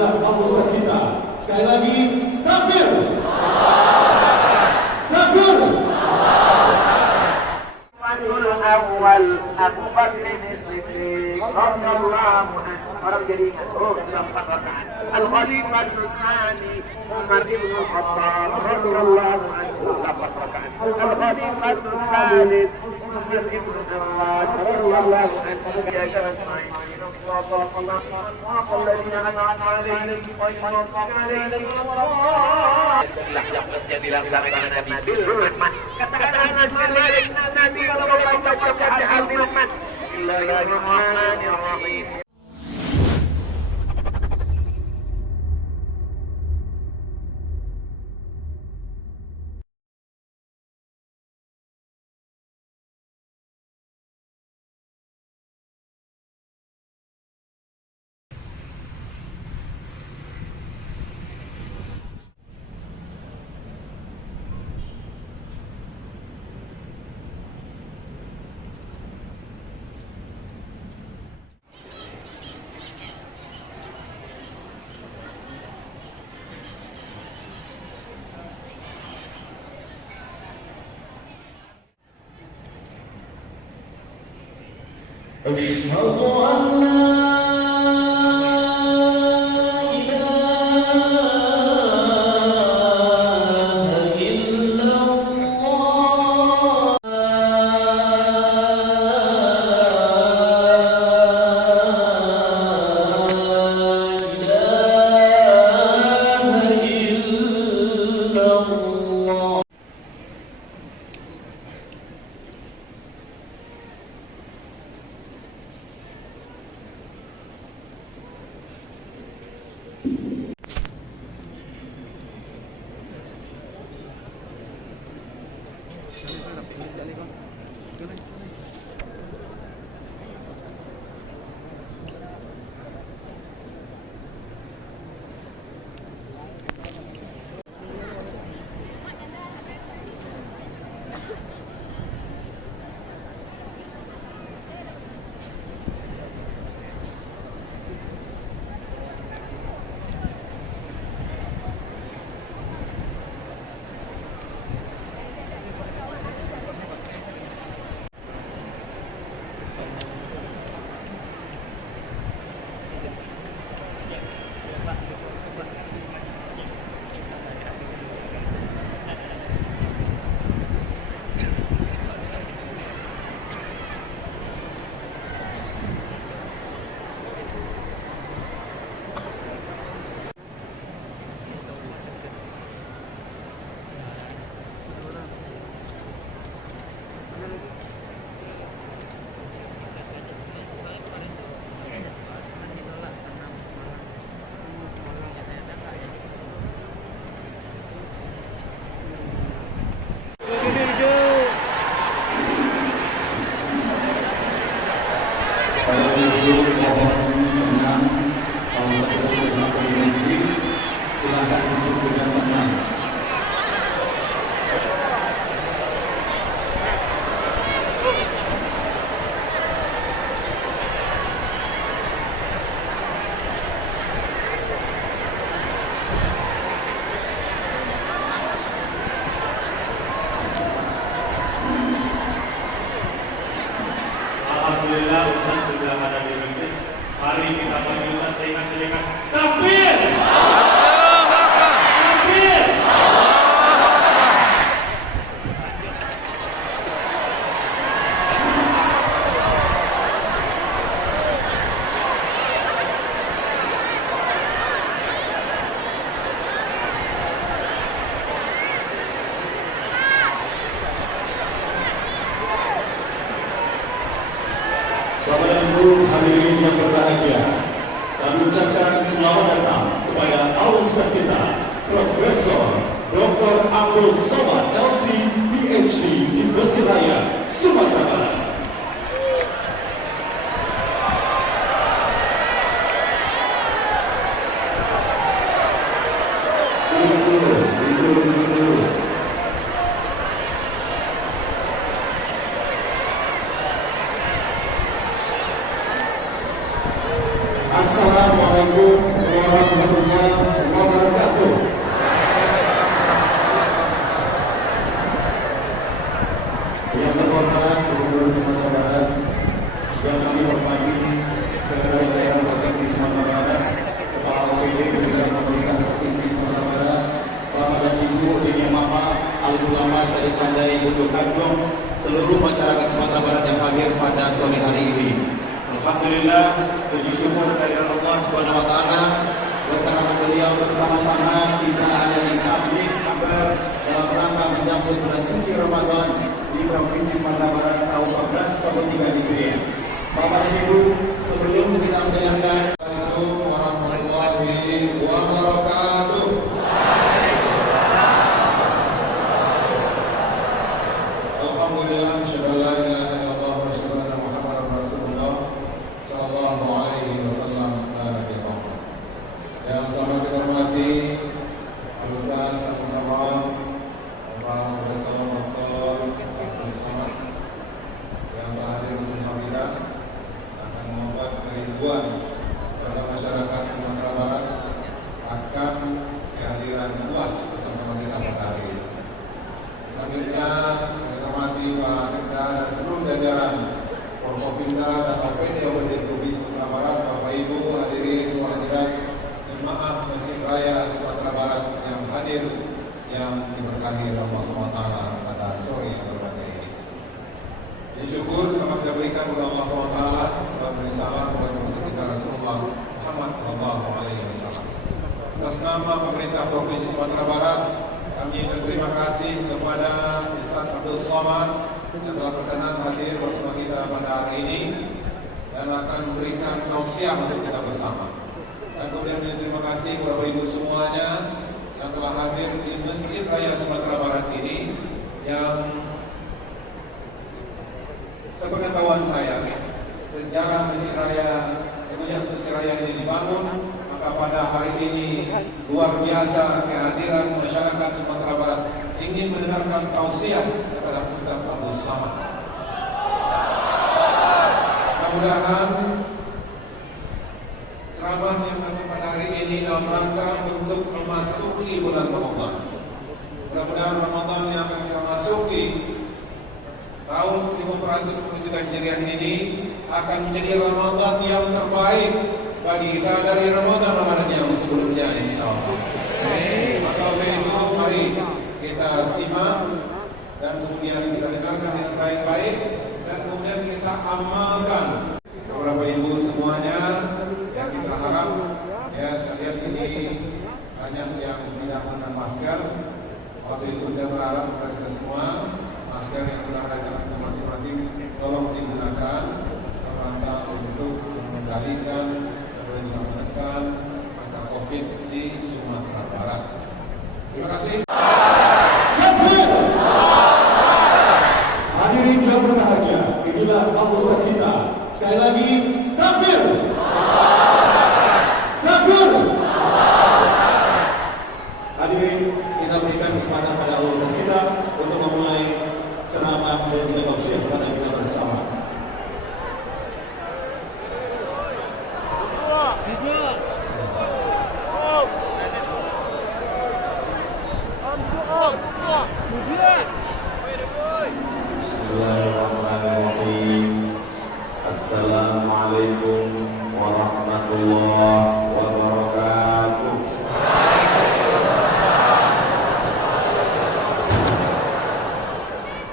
Alhamdulillah Pak Ustaz kita. Sekali lagi, takbir. Takbir. Awal Abu Bakr As-Siddiq radhiyallahu anhu. Orang jadi ingat, oh dalam 4 rakaat. Al-Khalifah Tsani Umar bin Khattab radhiyallahu anhu 4 rakaat. Al-Khalifah Tsani Umar bin Khattab radhiyallahu anhu ya jalan main. الذين أنعمت عليهم غير المغضوب عليهم ولا الضالين. Katakan Anas bin Malik Nabi kalau membaca Fatihah bil Rahman. Bismillahirrahmanirrahim. أشهد أن لا silakan untuk berjalan. Alhamdulillah Ustaz sudah ada di masjid. Mari kita panjatkan telinga-telinga. Takbir! Takbir! Bapak dan Ibu hadirin yang berbahagia, kami ucapkan selamat datang kepada Al-Ustaz kita, Profesor Dr. Abdul Somad LC PhD Universitas Raya Sumatera Barat. Assalamualaikum warahmatullahi wabarakatuh. Yang terhormat Gubernur Sumatera Barat, yang kami hormati Sekretaris Daerah Provinsi Sumatera Barat, Kepala OPD Kementerian Pemerintah Provinsi Sumatera Barat, Bapak dan Ibu Dini Mama, Al-Ulama dari Pandai Bukit Kagong, seluruh masyarakat Sumatera Barat yang hadir pada sore hari ini. Alhamdulillah, puji syukur dari Allah Subhanahu wa taala karena beliau bersama-sama kita ada di tabligh akbar dalam rangka menyambut bulan suci Ramadan di Provinsi Sumatera Barat tahun 1443 Hijriah. Bapak dan Ibu, sebelum kita mendengarkan warahmatullahi wabarakatuh. Alhamdulillah, syukur la ilaha illallah wa syukur anna Muhammadar Rasulullah sallallahu alaihi wasallam. Yang sama kita hormati Ustaz Al-Muhammad Bapak Profesor Dr. Abdul Somad yang hadir di Sumatera akan membuat kerinduan pada masyarakat Sumatera Barat akan kehadiran luas bersama kita pada hari ini. Selanjutnya kita hormati Pak Sekda dan seluruh jajaran Forkopimda dan OPD Provinsi Sumatera Barat, Bapak Ibu hadirin hadirat jemaah Masjid Raya Sumatera Barat yang hadir yang diberkahi Allah SWT pada sore yang berbahagia ini. Syukur sangat diberikan oleh Allah SWT sebagai beri salam kepada Rasulullah Rasulullah Muhammad SAW. Atas nama pemerintah Provinsi Sumatera Barat, kami berterima kasih kepada Ustaz Abdul Somad yang telah berkenan hadir bersama kita pada hari ini dan akan memberikan tausiah untuk kita bersama. Dan kemudian terima kasih kepada ibu semuanya yang telah hadir di Masjid Raya Sumatera Barat ini, yang sepengetahuan saya sejarah Masjid Raya, sejak Masjid Raya ini dibangun, maka pada hari ini luar biasa kehadiran masyarakat Sumatera Barat ingin mendengarkan tausiah kepada Ustaz Abdul Somad. Mudah-mudahan ceramah yang kami pada hari ini dalam rangka untuk memasuki bulan Ramadan. Mudah-mudahan Ramadan yang akan kita masuki tahun 1443 Hijriah ini akan menjadi Ramadan yang terbaik bagi kita dari Ramadan yang sebelumnya, insyaallah. Maka oleh itu mari kita simak dan kemudian kita dengarkan dengan baik-baik dan kemudian kita amalkan. Beberapa ibu semuanya yang kita harap ya, saya lihat ini banyak yang tidak menggunakan masker. Waktu itu saya berharap kepada kita semua masker yang sudah ada di masing-masing tolong digunakan rangka untuk mengendalikan dan juga menekan angka COVID di Sumatera Barat. Terima kasih. Hadirin yang berbahagia, inilah Al-Ustaz kita. Sekali lagi, takbir! Takbir! Hadirin, kita berikan kesempatan pada Al-Ustaz kita untuk memulai ceramah dan juga tausiah kepada kita bersama. Bismillahirrahmanirrahim. Assalamualaikum warahmatullahi wabarakatuh.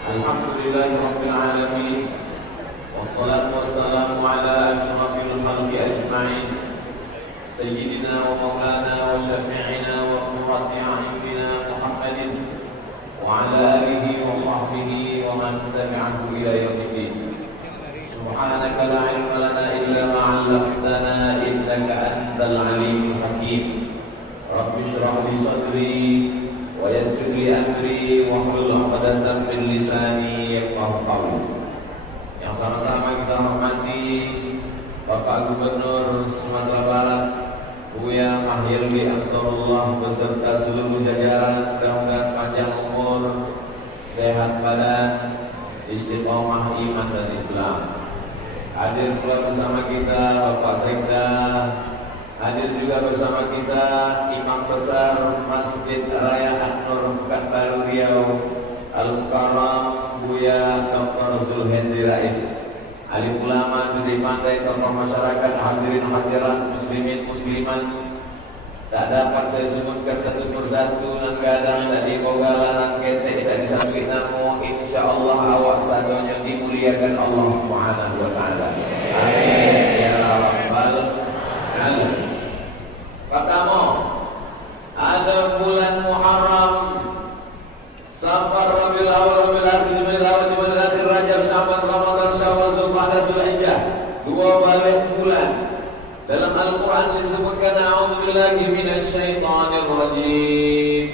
Alhamdulillahirabbil alamin. Wassalatu wassalamu ala asyrafil khalqi ajma'in. Sayyidina wa maulana wa syafi'ina wa qurrati a'yunina Muhammadin wa ala alihi wa sahbihi wa man tabi'ahu ila yaumiddin. Subhanaka la ilma lana illa ma 'allamtana innaka antal alimul hakim. Rabbi shrah li sadri wa yassir li amri wa hlul 'uqdatam min lisani yafqahu qawli. Yang sama-sama kita hormati Bapak Gubernur Sumatera Barat Buya Mahirwi Ansarullah beserta seluruh jajaran, mudah-mudahan panjang umur, sehat badan, istiqomah iman dan Islam. Hadir pula bersama kita Bapak Sekda, hadir juga bersama kita Imam Besar Masjid Raya An-Nur Pekanbaru Riau Al-Mukarram Buya Dr. Zulhendri Rais, alim ulama, suri pandai, tokoh masyarakat, hadirin hadirat, muslimin muslimat. Tak dapat saya sebutkan satu persatu dan kadang tadi bogalan ketek dari samping namo, insyaallah awak sadonya dimuliakan Allah Subhanahu wa taala. Amin ya rabbal alamin. Pertama, ada bulan Muharram, Safar, Rabiul Awal, Rabiul Akhir, Jumadil Awal, Jumadil Akhir, Rajab, Sya'ban, Ramadan, Syawal, Zulqa'dah, Dzulhijjah. 2 balik bulan. Dalam Al-Quran disebutkan a'udzubillahi minasyaitonir rajim.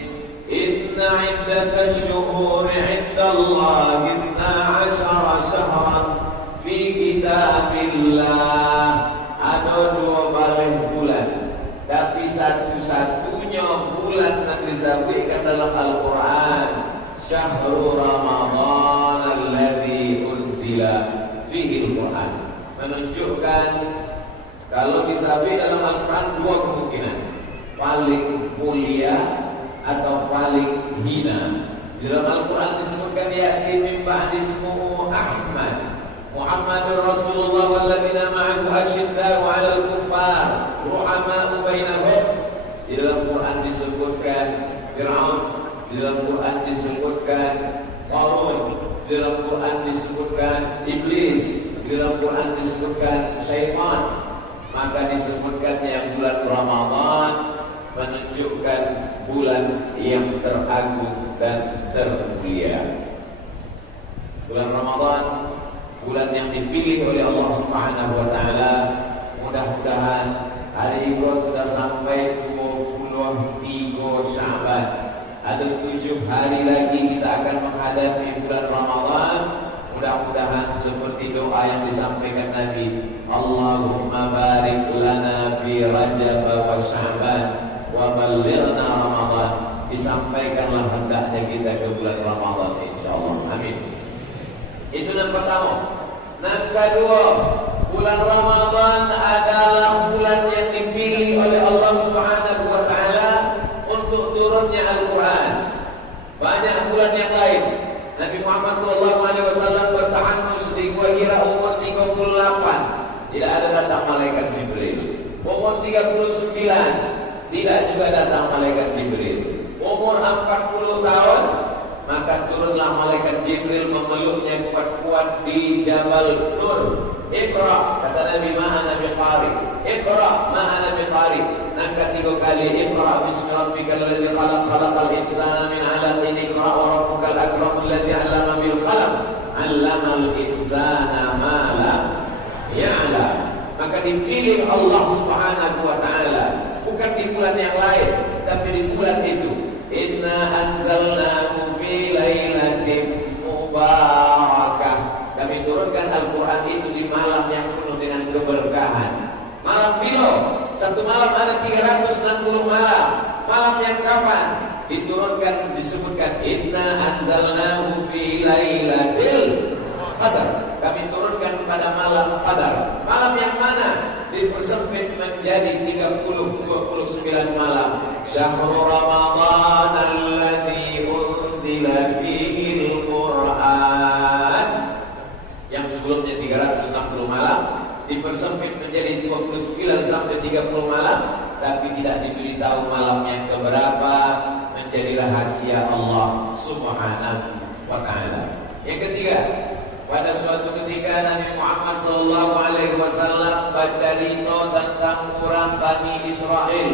Inna 'iddatash syuhuri 'indallahi 12 syahran fi kitabillah. Ada 2 balik bulan, tapi satu-satunya bulan yang disebutkan dalam Al-Quran Syahrul Ramadan alladzi unzila fihi Al-Quran, menunjukkan kalau disebut dalam Al-Quran 2 kemungkinan, paling mulia atau paling hina. Di dalam Al-Quran disebutkan ya'ti min ba'di ismuhu Ahmad, Muhammadur Rasulullah walladzina ma'ahu asyidda'u 'alal kuffar ruhama'u bainahum. Di dalam Quran disebutkan Fir'aun, di dalam Quran disebutkan Qarun, di dalam Quran disebutkan Iblis, di dalam Quran disebutkan syaitan. Maka disebutkan yang bulan Ramadan menunjukkan bulan yang teragung dan termulia. Bulan Ramadan, bulan yang dipilih oleh Allah Subhanahu wa taala. Mudah-mudahan hari ini sudah sampai 23 Sya'ban. Ada 7 hari lagi kita akan menghadapi bulan Ramadan. Mudah-mudahan seperti doa yang disampaikan Nabi, Allahumma barik lana fi Rajab wa Sya'ban wa ballighna Ramadan. Disampaikanlah hendaknya kita ke bulan Ramadan insyaallah. Amin. Itu yang pertama. Yang kedua, bulan Ramadan adalah bulan yang dipilih oleh Allah Subhanahu wa taala untuk turunnya Al-Quran. Banyak bulan yang lain Nabi Muhammad SAW bertahanus di kira umur 38, tidak ada datang malaikat Jibril. Umur 39, tidak juga datang malaikat Jibril. Umur 40 tahun, maka turunlah malaikat Jibril memeluknya kuat-kuat di Jabal Nur. Iqra, kata Nabi, ma'ana biqari. Iqra, ma'ana biqari. Angkat 3 kali. Iqra bismi rabbikal ladzi khalaq, khalaqal insana min 'alaqin. Iqra wa rabbukal akram alladzi 'allama bil qalam, 'allamal insana ma lam ya'lam. Maka dipilih Allah Subhanahu wa taala bukan di bulan yang lain, tapi di bulan itu. Inna anzalnahu fi lailatin mubarakah. Kami turunkan Al-Quran itu di malam yang penuh dengan keberkahan. Malam bila? Satu malam ada 360 malam. Malam yang kapan? Diturunkan, disebutkan Inna anzalnahu fi lailatul qadar. Kami turunkan pada malam qadar. Malam yang mana? Dipersempit menjadi 29 malam. Syahrul Ramadan alladzi unzila fihi Al-Quran. Yang sebelumnya 360 malam dipersempit menjadi 29 sampai 30 malam, tapi tidak diberitahu malam yang keberapa, menjadi rahasia Allah Subhanahu wa taala. Yang ketiga, pada suatu ketika Nabi Muhammad SAW baca rino tentang orang Bani Israel.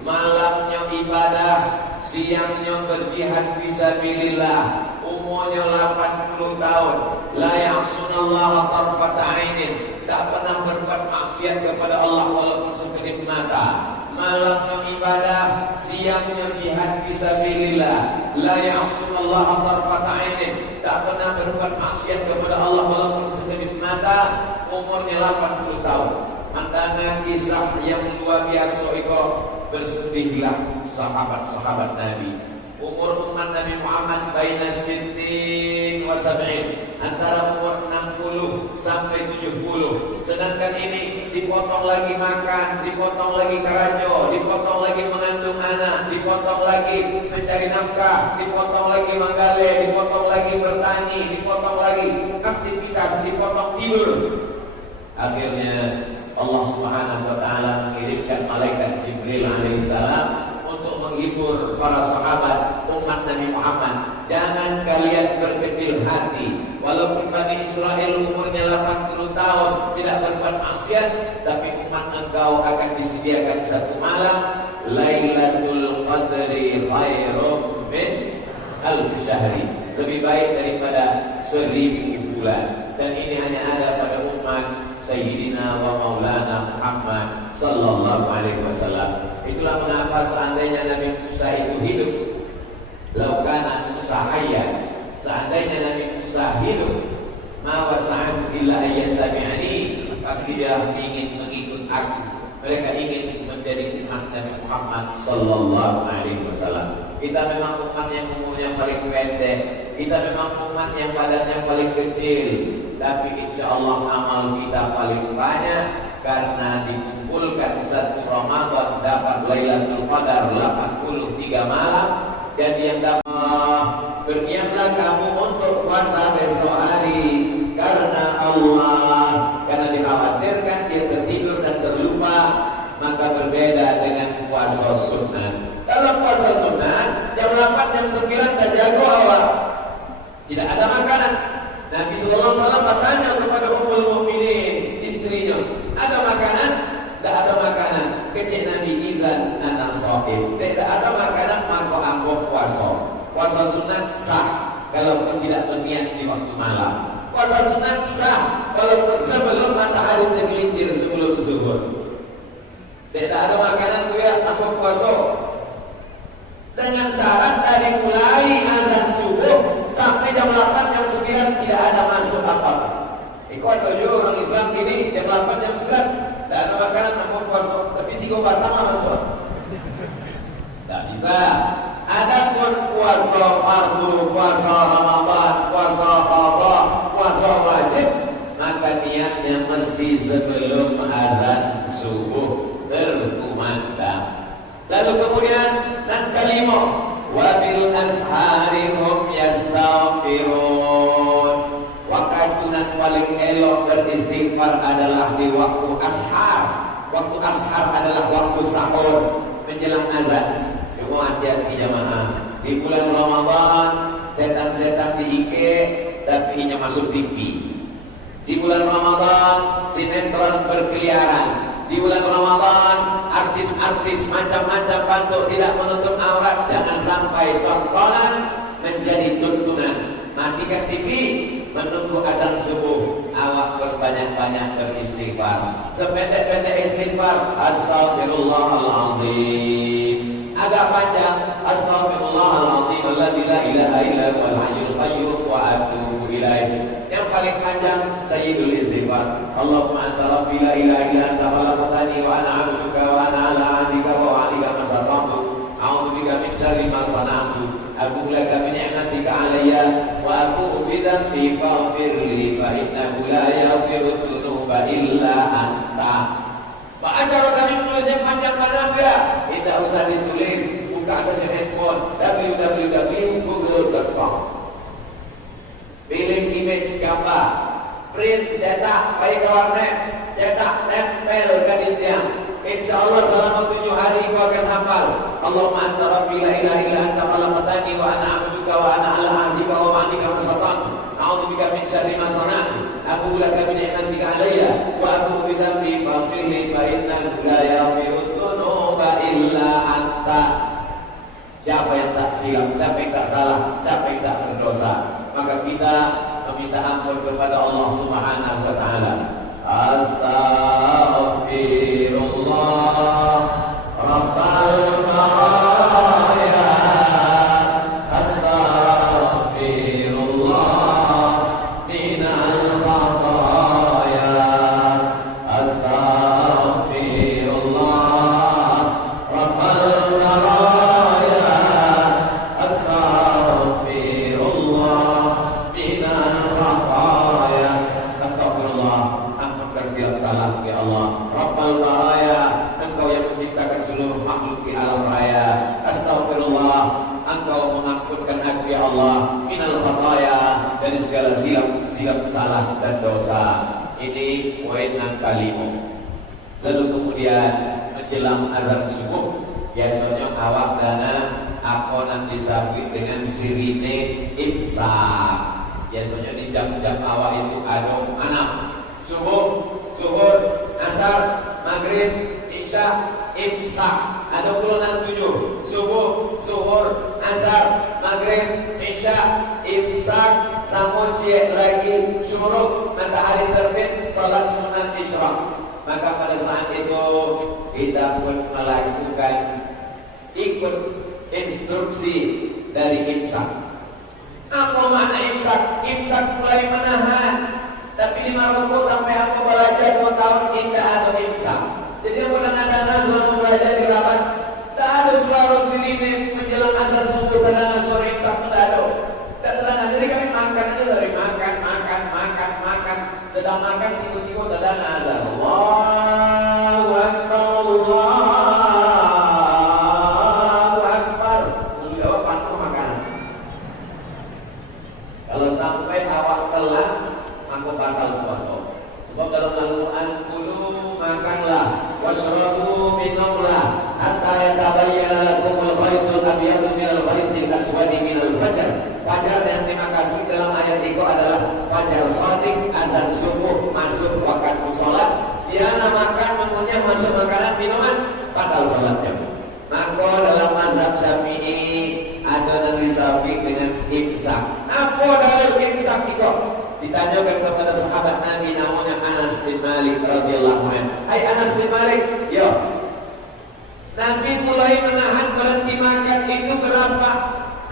Malamnya ibadah, siangnya berjihad fisabilillah, umurnya 80 tahun. La ya'sunallaha tarfata 'ainin, tak pernah berbuat maksiat kepada Allah walaupun sekedip mata. Malamnya ibadah, siangnya jihad fisabilillah. La ya'sunallaha tarfata 'ainin, tak pernah berbuat maksiat kepada Allah walaupun sekedip mata. Umurnya 80 tahun. Antara kisah yang luar biasa itu, bersedihlah sahabat-sahabat Nabi. Umur umat Nabi Muhammad baina sittin wa sab'in, antara umur 60 sampai 70. Sedangkan ini dipotong lagi makan, dipotong lagi karajo, dipotong lagi mengandung anak, dipotong lagi mencari nafkah, dipotong lagi menggale, dipotong lagi bertani, dipotong lagi aktivitas, dipotong tidur. Akhirnya Allah Subhanahu wa taala mengirimkan malaikat Jibril alaihissalam untuk menghibur para sahabat umat Nabi Muhammad. Jangan kalian berkecil hati. Walaupun Bani Israel umurnya 80 tahun tidak berbuat maksiat, tapi umat engkau akan disediakan satu malam Lailatul Qadri khairum min alf syahri, lebih baik daripada 1000 bulan. Dan ini hanya ada pada umat Sayyidina wa Maulana Muhammad sallallahu alaihi wasallam. Itulah mengapa seandainya Nabi Musa itu hidup, laukana Musa hayya, seandainya Nabi Musa hidup, ma wasa'an illa ayyattabi'ani, pasti dia ingin mengikut aku. Mereka ingin menjadi umat Nabi Muhammad sallallahu alaihi wasallam. Kita memang umat yang umurnya paling pendek, kita memang umat yang badannya paling kecil, tapi insya Allah amal kita paling banyak karena dikumpulkan satu Ramadan dapat Lailatul Qadar 83 malam. Dan yang dapat berniatlah kamu untuk puasa besok hari karena Allah, karena dikhawatirkan dia tertidur dan terlupa, maka berbeda dengan puasa sunnah. Dalam puasa sunnah jam 8 jam 9 dah jago awal, tidak ada makanan. Nabi sallallahu alaihi wasallam bertanya kepada Ummul Mukminin, istrinya, ada makanan? Tidak ada makanan. Kecil Nabi izan anak shahid. Tidak ada makanan, maka anggap puasa. Puasa sunat sah kalaupun tidak berniat di waktu malam. Puasa sunat sah kalaupun sebelum matahari tergelincir sebelum zuhur. Tidak ada makanan dia anggap puasa. Dengan syarat dari mulai azan subuh sampai jam 8 jam 9 tidak ada masuk apa-apa. Ikut orang Islam ini jam 8 jam 9 tidak ada makanan namun puasa, tapi 3 pertama masuk. Tidak bisa. Adapun puasa fardu, puasa Ramadan, puasa qadha, puasa wajib, maka niatnya mesti sebelum azan subuh berkumandang. Lalu kemudian dan kelima, wa bil ashari hum yastaghfirun. Waktu yang paling elok beristighfar adalah di waktu ashar. Waktu ashar adalah waktu sahur menjelang azan. Cuma hati-hati jamaah. Di bulan Ramadan setan-setan diike tapi hanya masuk TV. Di bulan Ramadan sinetron berkeliaran. Di bulan Ramadan artis-artis macam-macam bentuk tidak menutup aurat. Jangan sampai tontonan menjadi tuntunan. Matikan TV, menunggu azan subuh, awak berbanyak-banyak beristighfar. Sependek-pendek istighfar, astaghfirullahaladzim. Agak panjang, astaghfirullahaladzim alladzi la ilaha illa huwal hayyul qayyum wa atubu ilaih. Yang paling panjang sayyidul istighfar. Allahumma anta rabbi la ilaha illa anta khalaqtani wa ana 'abduka wa ana 'ala 'ahdika wa wa'dika mastata'tu. A'udzu bika min syarri ma sana'tu. Aku laka min ni'matika 'alayya wa aku bi dhanbi faghfir li fa innahu la yaghfiru dzunuba illa anta. Pak acara kami tulis yang panjang mana ya? Tidak usah ditulis, buka saja handphone www.google.com. Pilih image gambar, print, cetak, pakai ke warnet, cetak, tempel ke dinding. Insya Allah selama 7 hari kau akan hafal. Allahumma anta rabbi la ilaha illa anta khalaqtani wa ana 'abduka wa ana 'ala 'ahdika wa wa'dika mastata'tu. A'udzu bika min syarri ma sana'tu. Aku laka bi ni'matika 'alayya wa aku bi dhanbi faghfir li fa innahu la yaghfiru dzunuba illa anta. Siapa yang tak silap, siapa yang tak salah, siapa yang tak berdosa, maka kita meminta ampun kepada Allah Subhanahu wa taala. Astaghfirullah Rabbal baraya. Astaghfirullah minal khataya. Astaghfirullah Rabbal baraya. Astaghfirullah minal khataya. Astaghfirullah berkatalah, ya Allah, Rabbal Baraya, Engkau yang menciptakan seluruh makhluk di alam raya. Astagfirullah, Engkau mengampunkan aku ya Allah, minal khataya, dari segala silap salah dan dosa. Ini poin yang kelima. Lalu kemudian menjelang azan subuh, biasanya awak dana aku nanti sabit dengan sirine imsak. Biasanya di jam-jam awal itu ada anak subuh, zuhur, asar, maghrib, isya, imsak. Ada bulan 7 subuh, zuhur, asar, maghrib, isya, imsak. Sama cek lagi syuruk, matahari terbit, salat sunat isyraq. Maka pada saat itu kita pun melakukan ikut instruksi dari imsak. Apa makna imsak? Imsak mulai menahan. Tapi 5 rukuk sampai aku belajar 2 tahun tidak ada imsak. Jadi bukan ada selama belajar di rapat. Tak ada suara sirine menjelang azan subuh karena suara imsak tidak ada. Tak ada. Jadi kami makan aja dari makan. Sedang makan tiba-tiba tak ada azan. Allahu Akbar, Allahu Akbar. Jawab pantau makan. Kalau sampai awak telat, aku bakal puasa. Sebab dalam Al-Quran, kulu makanlah, washrabu minumlah, hatta yatabayyana lakumul khaytul abyadu minal khaytil aswadi minal fajr. Fajar yang terima kasih dalam ayat itu adalah fajar shadiq, azan subuh, masuk waktu sholat. Siana makan, mengunyah, masuk makanan, minuman, batal sholatnya. Maka dalam mazhab Syafi'i ada yang disabik dengan imsak. Apa dalil imsak itu? Ditanyakan kepada sahabat Nabi namanya Anas bin Malik radhiyallahu anhu. Hai Anas bin Malik, yo. Nabi mulai menahan berhenti makan itu berapa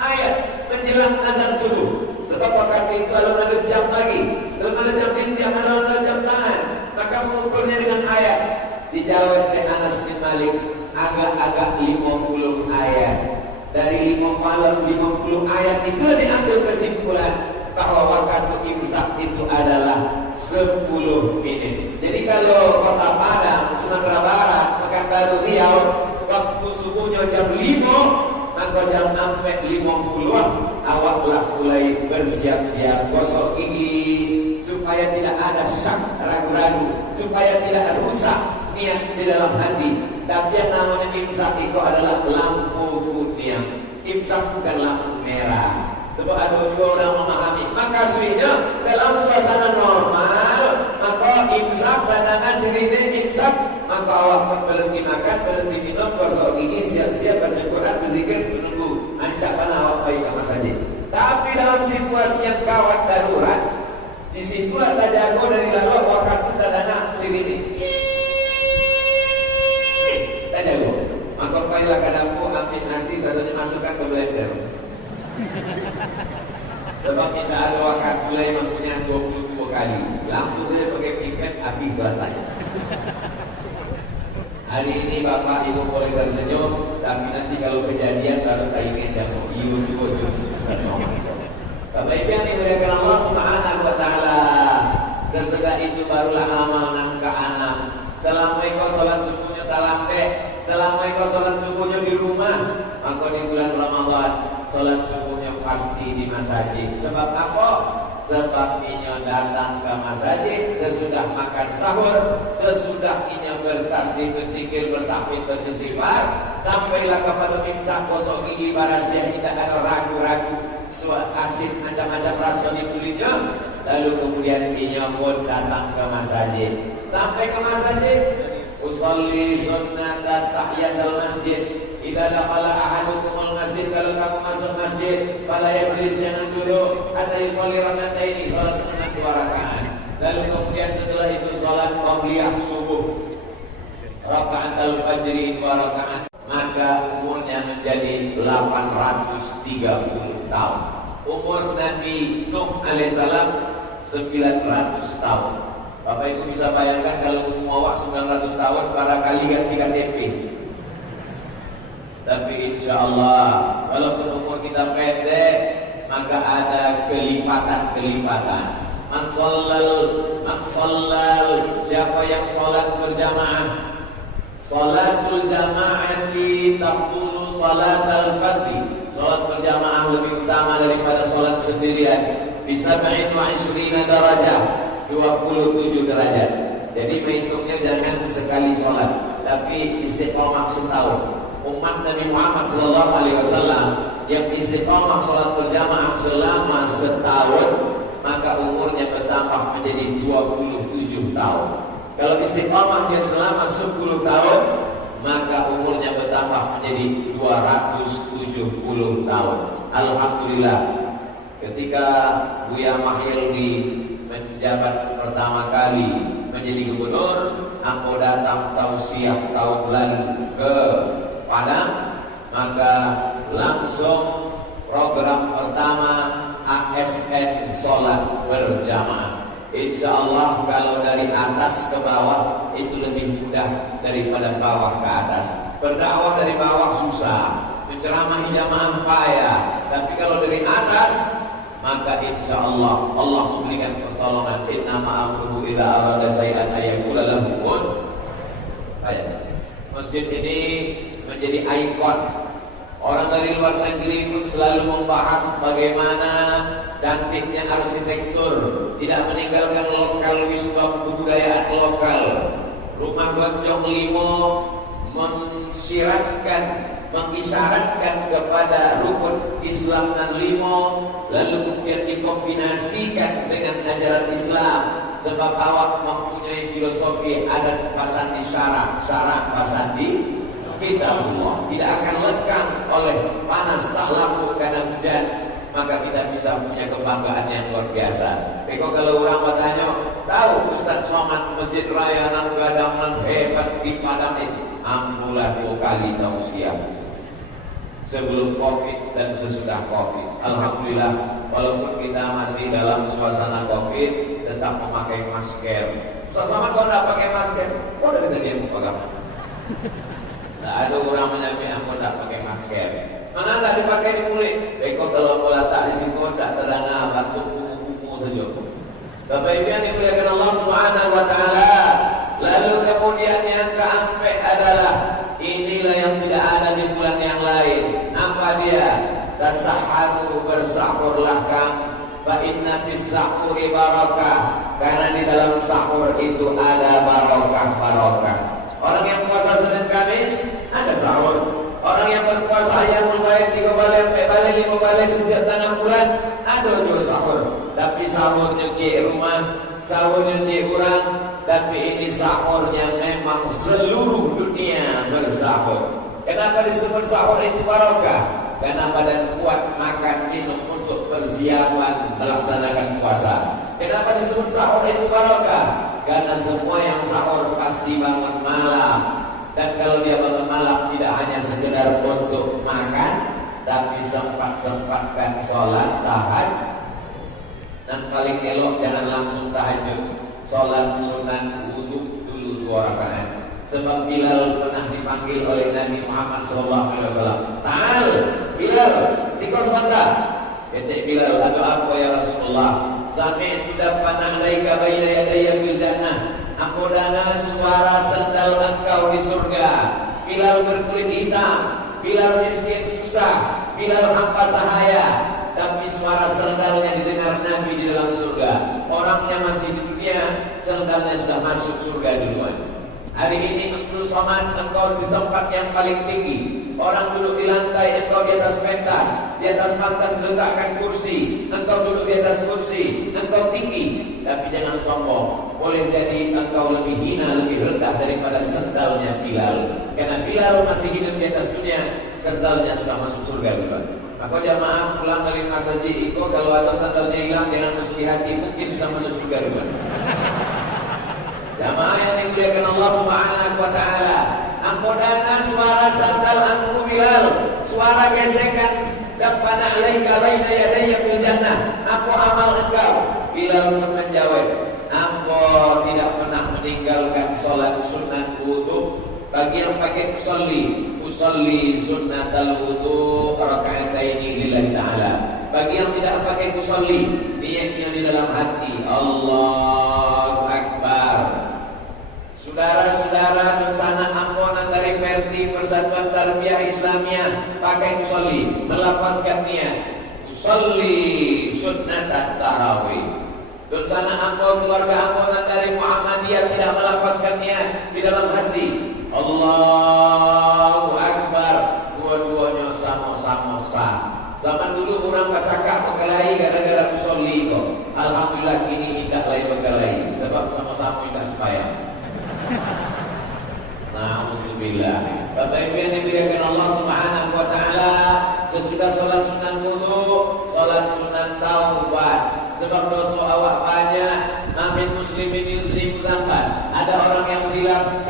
ayat menjelang azan subuh. Sebab waktu itu ada jam lagi. Dalam ada jam ini ada jam tangan. Maka mengukurnya dengan ayat. Dijawab oleh Anas bin Malik, agak-agak 50 ayat. Dari 50 ayat itu diambil kesimpulan bahwa waktu imsak itu adalah 10 menit. Jadi kalau Kota Padang, Sumatera Barat, Pekanbaru, Riau, waktu subuhnya jam 5, maka jam 6:50 awaklah mulai bersiap-siap gosok gigi supaya tidak ada syak, ragu-ragu, supaya tidak rusak niat di dalam hati. Tapi yang namanya imsak itu adalah lampu kuning. Imsak bukan lampu merah. Sebab ada juga orang memahami. Maka aslinya dalam suasana normal, maka imsak badangan sendiri imsak, maka awak pun berhenti makan, berhenti minum, gosok gigi, siap-siap baca Quran, berzikir, menunggu ancaman awak baik apa saja. Tapi dalam situasi yang gawat darurat, di situlah tak jago dari lalu waktu tadana sendiri. Tak jago. Maka baiklah kadaku ambil nasi satunya masukkan ke blender. Sebab kita ada waktu mulai mempunyai 22 kali. Langsung saja pakai pipet habis rasanya. Hari ini Bapak Ibu boleh tersenyum, tapi nanti kalau kejadian baru tak ingin jatuh. Ibu Bapak Ibu yang dimuliakan Allah Subhanahu wa taala. Sesudah itu barulah amal nan ke anak. Selama kau salat subuhnya tak lampe, selama kau salat subuhnya di rumah, maka di bulan Ramadan salat subuhnya pasti di masjid. Sebab apa? Sebab inya datang ke masjid sesudah makan sahur, sesudah inya bertasbih, berzikir, bertahmid, beristighfar, sampailah kepada imsak gosok gigi barasiah, tidak ada ragu-ragu, asin macam-macam rasa di kulitnya. Lalu kemudian inya pun datang ke masjid. Sampai ke masjid, usolli sunnatan tahiyatul masjid. Idza dakhala ahadukumul masjid, kalau kamu masuk masjid, fala yajlis, jangan duduk, hatta yusolli raka'ataini, salat sunat 2 rakaat. Lalu kemudian setelah itu salat qabliyah subuh, raka'atul fajri 2 rakaat. Maka umurnya menjadi 830 tahun. Umur Nabi Nuh alaihissalam 900 tahun. Bapak Ibu bisa bayangkan kalau umur 900 tahun, barangkali ganti KTP. Tapi insya Allah, walaupun umur kita pendek, maka ada kelipatan-kelipatan. Man shallal, siapa yang salat berjamaah. Salatul jamaati tafdulu salatal fardhi. Salat berjamaah lebih utama daripada salat sendirian. Bisa 27 derajat, 27 derajat. Jadi menghitungnya jangan sekali salat, tapi istiqomah setahun. Umat Nabi Muhammad SAW yang istiqomah salat berjamaah selama setahun, maka umurnya bertambah menjadi 27 tahun. Kalau istiqomahnya selama 10 tahun, maka umurnya bertambah menjadi 270 tahun. Alhamdulillah, ketika Buya Mahyildi menjabat pertama kali menjadi gubernur, ambo datang tausiah tahun lalu ke Padang, maka langsung program pertama ASN Sholat Berjamaah. Insya Allah kalau dari atas ke bawah itu lebih mudah daripada bawah ke atas. Berdakwah dari bawah susah, menceramahi jamaah payah. Tapi kalau dari atas, maka insya Allah Allah memberikan pertolongan. Innama amruhu idza arada syai'an ayyaqula lahu kun fayakun. Masjid ini menjadi ikon. Orang dari luar negeri pun selalu membahas bagaimana cantiknya arsitektur, tidak meninggalkan lokal wisdom kebudayaan lokal. Rumah Gonjong Limo mengisyaratkan kepada rukun Islam dan Limo, lalu kemudian dikombinasikan dengan ajaran Islam. Sebab awak mempunyai filosofi adat pasandi syarak, syarak pasandi kitabullah, tidak akan lekang oleh panas tak lampu karena hujan, maka kita bisa punya kebanggaan yang luar biasa. Beko kalau orang bertanya, tahu Ustaz Somad Masjid Raya nan gadang nan hebat di Padang itu, ampulah 2 kali tausiah sebelum Covid dan sesudah Covid. Alhamdulillah, walaupun kita masih dalam suasana Covid, tetap memakai masker. Ustaz Somad kau tidak pakai masker, kau dari tadi yang pakai. Tidak ada orang menyamai aku tidak pakai masker. Mana tak dipakai mulut? Beko kalau bola tak di situ tak terana batuk kuku saja. Bapak Ibu yang dimuliakan Allah Subhanahu Wa Taala. Lalu kemudian yang keempat adalah inilah yang tidak ada di bulan yang lain. Apa dia? Tasahharu, bersahurlah kamu. Fa inna fis sahuri barakah. Karena di dalam sahur itu ada barokah. Orang yang puasa Senin Kamis ada sahur. Orang yang berpuasa ayamul baik 3 balai, 4 balai, 5 balai setiap tengah bulan ada juga sahur. Tapi sahur nyuci rumah, sahur nyuci orang, tapi ini sahurnya memang seluruh dunia bersahur. Kenapa disebut sahur itu barokah? Karena badan kuat makan minum untuk persiapan melaksanakan puasa. Kenapa disebut sahur itu barokah? Karena semua yang sahur pasti bangun malam. Dan kalau dia bangun malam tidak hanya sekedar untuk makan, tapi sempat-sempatkan sholat tahajud. Dan paling elok jangan langsung tahajud, sholat sunat wudu dulu 2 rakaat. Sebab Bilal pernah dipanggil oleh Nabi Muhammad SAW. Ta'al Bilal, sikos sebentar. Kecek Bilal, atau apa ya Rasulullah? Sami'tu dafana alaika baina yadayya fil jannah. Aku dengar suara sandal engkau di surga. Bilal berkulit hitam, Bilal miskin susah, Bilal hampa sahaya, tapi suara sandalnya didengar Nabi di dalam surga. Orangnya masih di dunia, sandalnya sudah masuk surga duluan. Hari ini Abdul Somad, engkau di tempat yang paling tinggi. Orang duduk di lantai, engkau di atas pentas. Di atas pantas letakkan kursi, engkau duduk di atas kursi, engkau tinggi. Tapi jangan sombong. Boleh jadi engkau lebih hina, lebih rendah daripada sandalnya Bilal. Karena Bilal masih hidup di atas dunia, sandalnya sudah masuk surga duluan. Maka jamaah pulang dari masjid itu, kalau ada sandalnya hilang, jangan mesti hati, mungkin sudah masuk surga duluan. Jamaah yang dimuliakan Allah Subhanahu Wa Taala, ampodana suara sandal anku Bilal, suara gesekan dafana alaika baina yadayya fil jannah. Apa amal engkau? Bilal pun menjawab, ambo tidak pernah meninggalkan salat sunat wudu. Bagi yang pakai usolli sunnatal wudu raka'ataini lillahi ta'ala. Bagi yang tidak pakai usolli, niatnya di dalam hati. Allahu Akbar. Saudara-saudara dan sanak ampunan dari Perti Persatuan Tarbiyah Islamiyah pakai usolli, melafazkan niat usolli sunnat tarawih. Dan sanak ampun keluarga ampunan dari Muhammadiyah tidak melafazkan niat di dalam hati. Allahu Akbar. Dua-duanya sama-sama sah. Zaman dulu orang bercakap berkelahi gara-gara usolli kok. Alhamdulillah kini tidak lain berkelahi sebab sama-sama tidak supaya. Alhamdulillah. Bapak Ibu yang dimuliakan Allah Subhanahu wa taala, sesudah salat sunat wudu, salat sunat taubat. Sebab dosa awak banyak, mamin muslimin yuzlimu dzamban. Ada orang yang silap,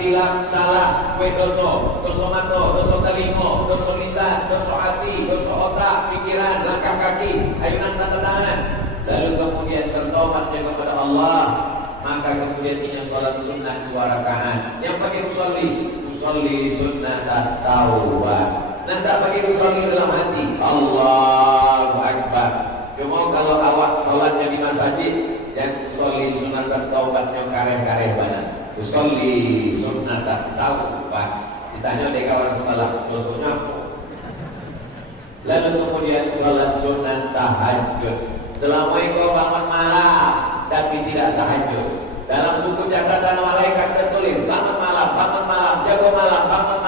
salah, dosa mata, dosa telinga, dosa lisan, dosa hati, dosa otak, pikiran, langkah kaki, ayunan tata tangan. Lalu kemudian bertobat kepada Allah. Maka kemudian dia salat sunnah 2 rakaat. Yang pakai usolli sunnah taubat. Dan tak pakai usolli dalam hati. Allahu Akbar. Cuma kalau awak salatnya di masjid, yang usolli sunnah taubatnya kareh-kareh banyak. Usolli sunnah taubat. Ditanya oleh kawan salat, dosanya apa? Lalu kemudian salat sunnah tahajud. Selama kau bangun malam tapi tidak tahajud. Dalam buku catatan malaikat tertulis bangun malam, jaga malam, bangun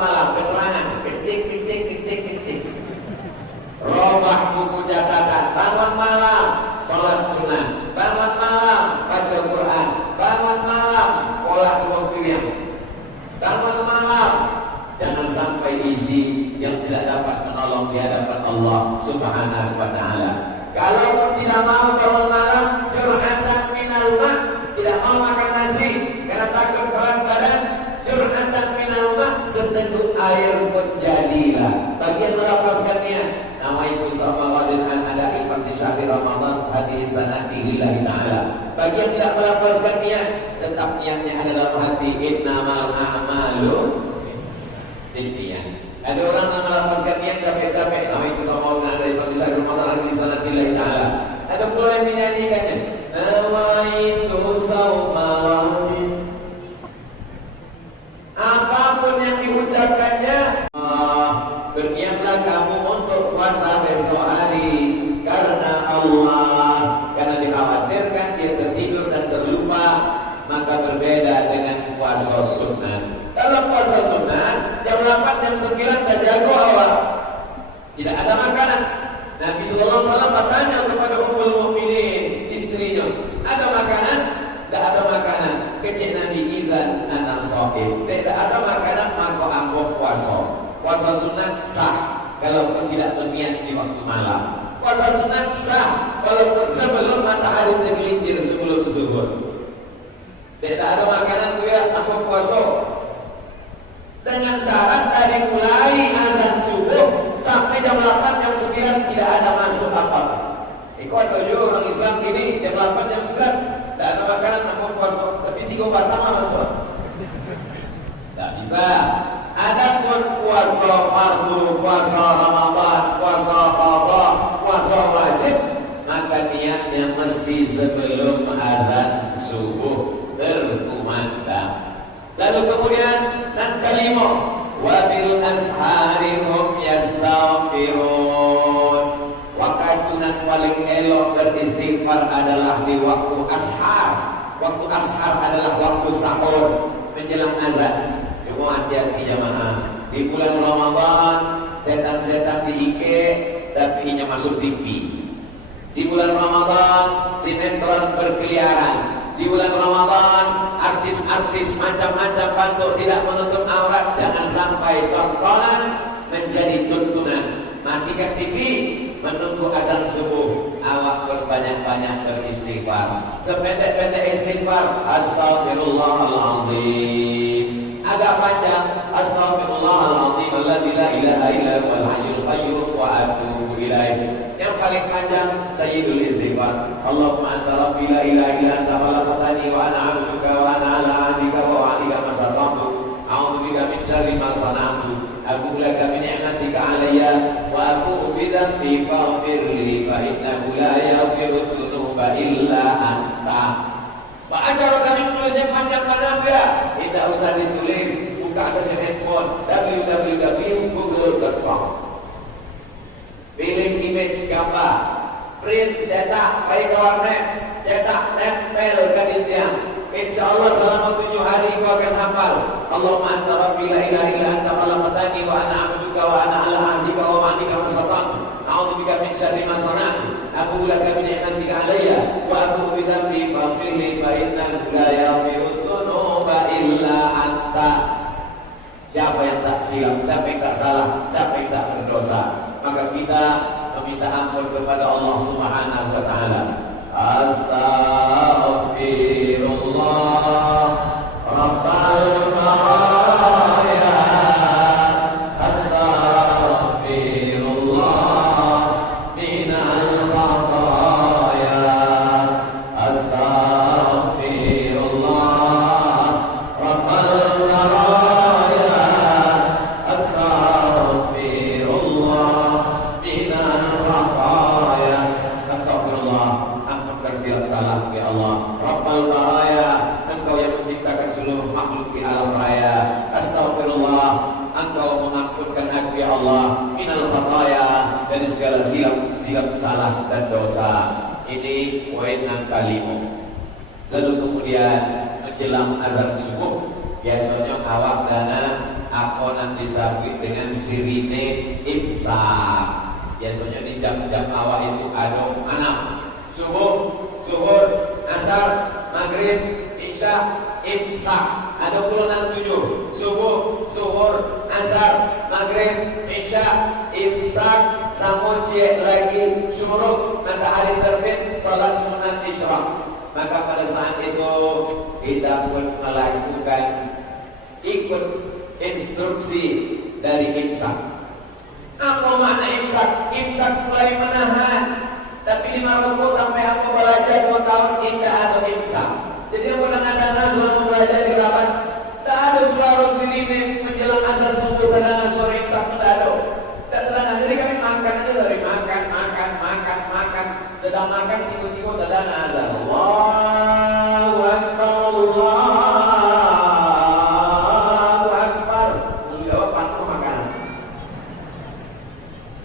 malam, keterangan kecik. Robah buku catatan, bangun malam, salat sunnah, bangun malam, baca Quran, bangun malam, olah uang pilihan, bangun malam. Jangan sampai isi yang tidak dapat menolong di hadapan Allah Subhanahu wa taala. Kalau tidak mau bangun malam, curhatan minal ma', tidak mau makan nasi karena takut berat badan, curhatan minal ma', seteguk air pun jadilah. Bagian melafazkan niat, namaitu samawadin an ada'i fardhi syahri Ramadan hati sanati lillahi ta'ala. Bagian tidak melafazkan niat, tetap niatnya ada dalam hati. Innamal a'malu binniyat. Ada orang yang melafazkan niat capek-capek, namaitu samawadin an ada'i fardhi syahri Ramadan hati sanati lillahi ta'ala. Ada pula yang menyanyikannya, nawaitu sawmawadin. Apapun yang diucapkannya, berniatlah kamu untuk puasa besok hari karena Allah, karena dikhawatirkan dia tertidur dan terlupa. Maka berbeda dengan puasa sunat. Dalam puasa sunat jam 8 jam 9 tak jago awal, tidak ada makanan. Nabi sallallahu alaihi wasallam bertanya kepada Ummul Mukminin, istrinya, ada makanan? Tidak ada makanan. Kecil Nabi, idzan ana shaim. Tidak ada makanan, maka aku puasa. Puasa sunat sah walaupun tidak berniat di waktu malam. Puasa sunat sah walaupun sebelum matahari tergelincir sebelum zuhur. Tidak ada makanan dia aku puasa. Dengan syarat dari mulai azan subuh sampai jam 8 jam 9 tidak ada masuk apa-apa. Ikut ada orang Islam ini jam 8 jam 9 tidak ada makanan aku puasa, tapi 3 batang lah masuk. Tidak bisa. Adapun puasa fardu, puasa Ramadan, puasa qadha, puasa wajib, maka niatnya mesti sebelum azan subuh berkumandang. Lalu kemudian dan kelima, wa bil ashari hum yastaghfirun. Waktu yang paling elok beristighfar adalah di waktu ashar. Waktu ashar adalah waktu sahur menjelang azan. Cuma hati-hati jamaah. Di bulan Ramadan setan-setan diike tapi hanya masuk TV. Di bulan Ramadan sinetron berkeliaran. Di bulan Ramadan artis-artis macam-macam bentuk tidak menutup aurat. Jangan sampai tontonan menjadi tuntunan. Matikan TV, menunggu azan subuh. Awak berbanyak-banyak beristighfar. Sependek-pendek istighfar, astaghfirullahaladzim. Agak panjang, astaghfirullahaladzim alladzi la ilaha illa huwal hayyul qayyum wa atubu ilaih. Yang paling panjang sayyidul istighfar. Allahumma anta rabbi la ilaha illa anta khalaqtani wa ana 'abduka wa ana 'ala 'ahdika wa wa'dika ma stata'tu. A'udzu bika min syarri ma sana'tu. Aku laka min ni'matika 'alayya wa aku bi dzambi faghfir li ada. Tidak usah ditulis, buka saja handphone www.google.com. Pilih image gambar, print, cetak, baik ke warnet, cetak, tempel ke dinding. Insya Allah selama 7 hari kau akan hafal. Allahumma anta rabbi la ilaha illa anta khalaqtani wa ana 'abduka wa ana 'ala 'ahdika wa wa'dika mastata'tu. A'udzubika min syarri ma sana'tu. Abu laka bi ni'matika 'alayya wa abu bi dhanbi faghfir li fa innahu la yaghfiru dzunuba illa anta. Siapa yang tak silap, siapa yang tak salah, siapa yang tak berdosa, maka kita meminta ampun kepada Allah Subhanahu wa taala. Astaghfirullah Rabbal baraya. Astaghfirullah minal khataya. Astaghfirullah Rabbal baraya. Astaghfirullah minal khataya. Astagfirullah, ampunkan silap salah ya Allah. Rabbal baraya, Engkau yang menciptakan seluruh makhluk di alam raya. Astagfirullah, Engkau mengampunkan aku ya Allah. Minal khataya, dari segala silap salah dan dosa. Ini poin yang kelima. Lalu kemudian menjelang azan subuh, biasanya awak dana aku nanti sabit dengan sirine imsak. Biasanya di jam-jam awal itu ada anak subuh, zuhur, asar, maghrib, isya, imsak. Ada puluh 67 subuh, zuhur, asar, maghrib, isya, imsak, sama cek lagi syuruk, matahari terbit, salat sunat isyraq. Maka pada saat itu kita pun melakukan ikut instruksi dari imsak. Apa makna imsak? Imsak mulai menahan. Tapi 5 rukuk sampai aku belajar 2 tahun tidak ada imsak. Jadi yang kadang-kadang selama belajar di rapat, tak ada suara sirine menjelang azan subuh, tak ada suara imsak, tak ada. Tak ada. Jadi kami makan aja dari makan. Sedang makan tiba-tiba tak ada azan. Allahu Akbar, Allahu Akbar. Beliau pantau makanan.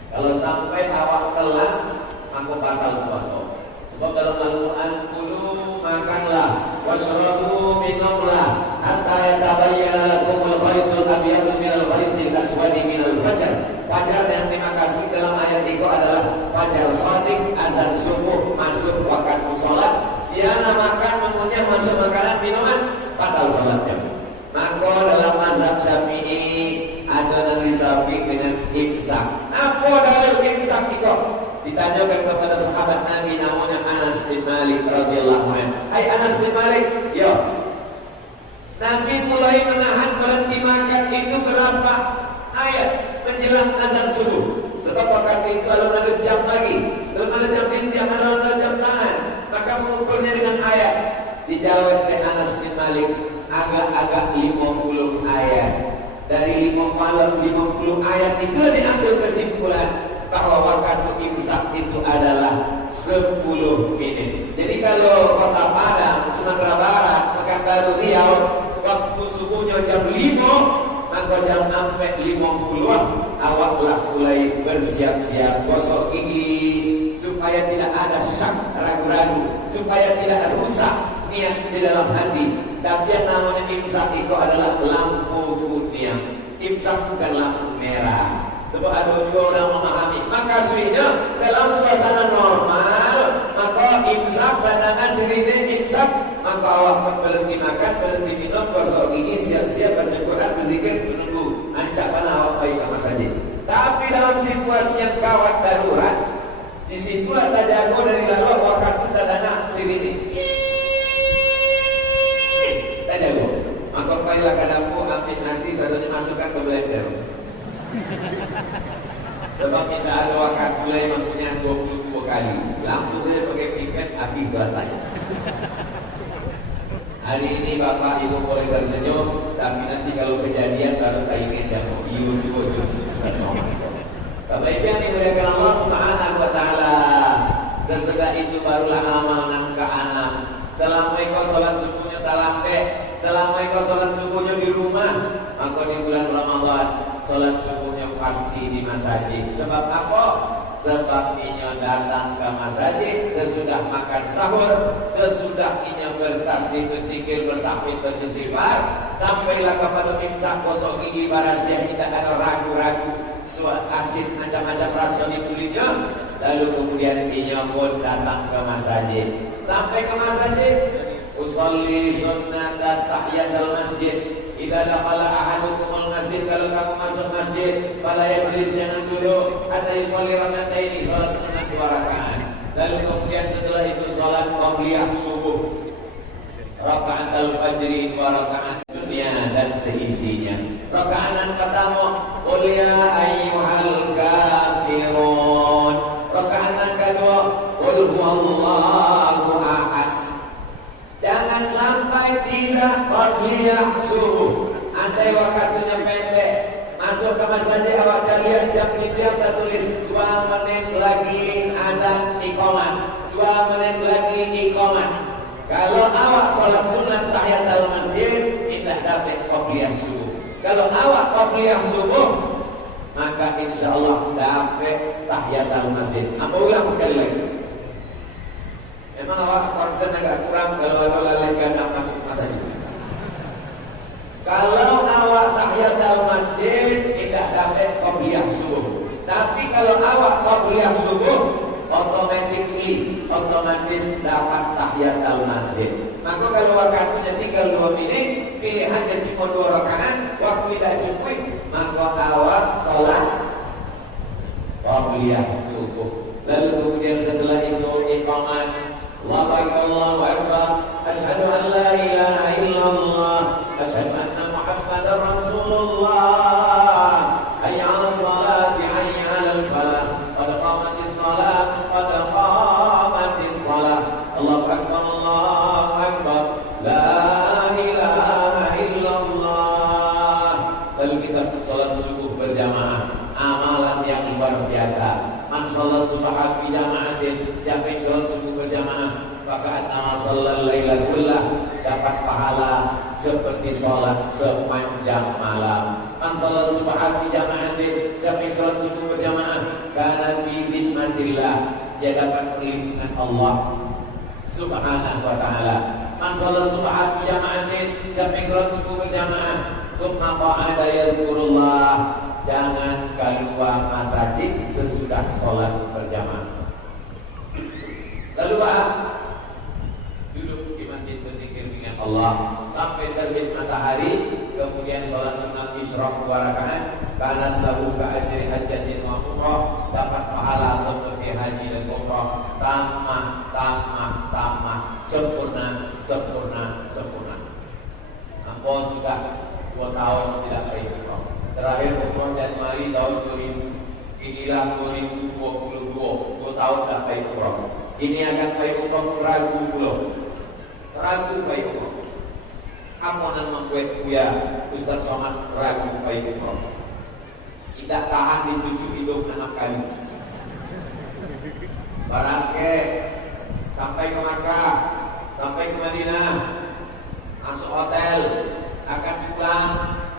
Kalau sampai awak telat, aku batal puasa. Sebab dalam Al-Quran, kulu makanlah, washrabu minumlah, hatta yatabayyana lakumul khaytul abyadu minal khaytil aswadi minal fajr. Fajar yang dimakasih dalam ayat itu adalah fajar shadiq, azan subuh, masuk waktu sholat. Siana makan, mengunyah, masuk makanan, minuman, batal sholatnya. Maka dalam mazhab Syafi'i ada yang disabik dengan imsak. Apa dalil imsak itu? Ditanyakan kepada sahabat Nabi namanya Anas bin Malik radhiyallahu anhu. Hai Anas bin Malik, yo. Nabi mulai menahan berhenti makan itu berapa ayat menjelang azan subuh. Sebab waktu itu ada jam lagi, belum ada jam ini, ada jam tangan. Maka mengukurnya dengan ayat. Dijawab oleh Anas bin Malik, agak-agak 50 ayat. Dari 50 ayat itu diambil kesimpulan bahwa waktu imsak itu adalah 10 menit. Jadi kalau Kota Padang, Sumatera Barat, Pekanbaru, Riau, waktu subuhnya jam 5, maka jam sampai 50-an awaklah mulai bersiap-siap gosok gigi supaya tidak ada syak, ragu-ragu, supaya tidak rusak niat di dalam hati. Tapi yang namanya imsak itu adalah lampu kuning. Imsak bukan lampu merah. Sebab ada juga orang memahami. Maka sebenarnya dalam suasana normal, maka imsak badangan sirine imsak, maka awak pun berhenti makan, berhenti minum, gosok gigi, siap-siap baca Quran, berzikir, menunggu ancaman awak baik apa saja. Tapi dalam situasi yang gawat darurat, di situ ada jago dari lalu waktu tadana sirine. Tak jago. Maka baiklah ke dapur, ambil nasi, satunya masukkan ke blender. Sebab kita ada waktu mulai mempunyai 22 kali. Langsung saja pakai pipet, habis rasanya. Hari ini Bapak Ibu boleh tersenyum, tapi nanti kalau kejadian baru tak ingin jatuh. Ibu. Bapak Ibu yang dimuliakan Allah Subhanahu wa taala. Sesudah itu barulah amal nangka anak. Selama kau sholat subuhnya tak lambat, selama kau masjid. Sebab apa? Sebab inya datang ke masjid sesudah makan sahur, sesudah inya bertasbih, berzikir, bertakbir, beristighfar, sampailah kepada imsak, gosok gigi, barasiah, tidak ada ragu-ragu, suat asin, macam-macam rasa di kulitnya. Lalu kemudian inya pun datang ke masjid. Sampai ke masjid, usolli sunnatan tahiyatul masjid. Idza dakhala ahadukumul masjid, kalau kamu masuk masjid, fala yajlis, jangan duduk, hatta yusolli raka'ataini, salat sunat 2 rakaat. Lalu kemudian setelah itu salat qabliyah subuh, raka'atul fajri 2 rakaat, dunia dan seisinya. Rakaat pertama, qul ya ayyuhal kafirun. Rakaat kedua, qul huwallahu ahad. Jangan sampai tidak qabliyah subuh. Andai waktunya pendek, masuk ke masjid awak kalian jam 3 tertulis 2 menit lagi azan iqamah, 2 menit lagi iqamah. Kalau awak salat sunat tahiyatul masjid, tidak dapat qabliyah subuh. Kalau awak qabliyah subuh, maka insyaallah dapat tahiyatul masjid. Apa ulang sekali lagi? Memang awak konsen agak kurang kalau ada lalai ganda masuk masjid. Kalau awak tahiyatul masjid tidak dapat qabliyah subuh. Tapi kalau awak qabliyah subuh, otomatis dapat tahiyatul masjid. Maka kalau waktunya tinggal 2 menit, pilihannya cuma 2 rakaat, waktu tidak cukup, maka awak salat qabliyah subuh. Lalu kemudian setelah itu iqamah, Allahu akbar, asyhadu an la ilaha illallah, asyhadu anna Muhammadar Rasulullah, hayya 'alas salati, hayya 'alal falah, qad qamatis shalah, qad qamatis shalah. Allahu akbar, Allahu akbar, la ilaha illallah. Lalu kita salat subuh berjamaah, amalan yang luar biasa. Man sholat subhan fi jama'atin, siapa yang sholat subuh berjamaah, maka nama sholat laila kullah, dapat pahala seperti sholat sepanjang malam. Man sholat subhan fi jama'atin, siapa yang sholat subuh berjamaah, kana fi dhimmatillah, dia dapat perlindungan Allah subhanahu wa ta'ala. Man sholat subhan fi jama'atin, siapa yang sholat subuh berjamaah, thumma qa'ada yadhkurullah, jangan keluar masjid sesudah sholat berjamaah. Lalu duduk di masjid berzikir dengan Allah sampai terbit matahari, kemudian sholat sunat isyraq 2 rakaat, kanat lahu ka'ajri hajjatin wa umrah, dapat pahala seperti haji dan umrah, tamah, sempurna. Nampak sudah 2 tahun tidak baik umrah. Terakhir umrah Januari tahun 2000. Inilah 2022, 2 tahun tak baik umrah. Ini akan baik umrah ragu belum? Ragu baik umrah. Apa yang membuat kuya Ustaz Somad ragu baik umrah? Tidak tahan di 7 hidung anak kali. Barangke sampai ke Makkah, sampai ke Madinah, masuk hotel, akan pulang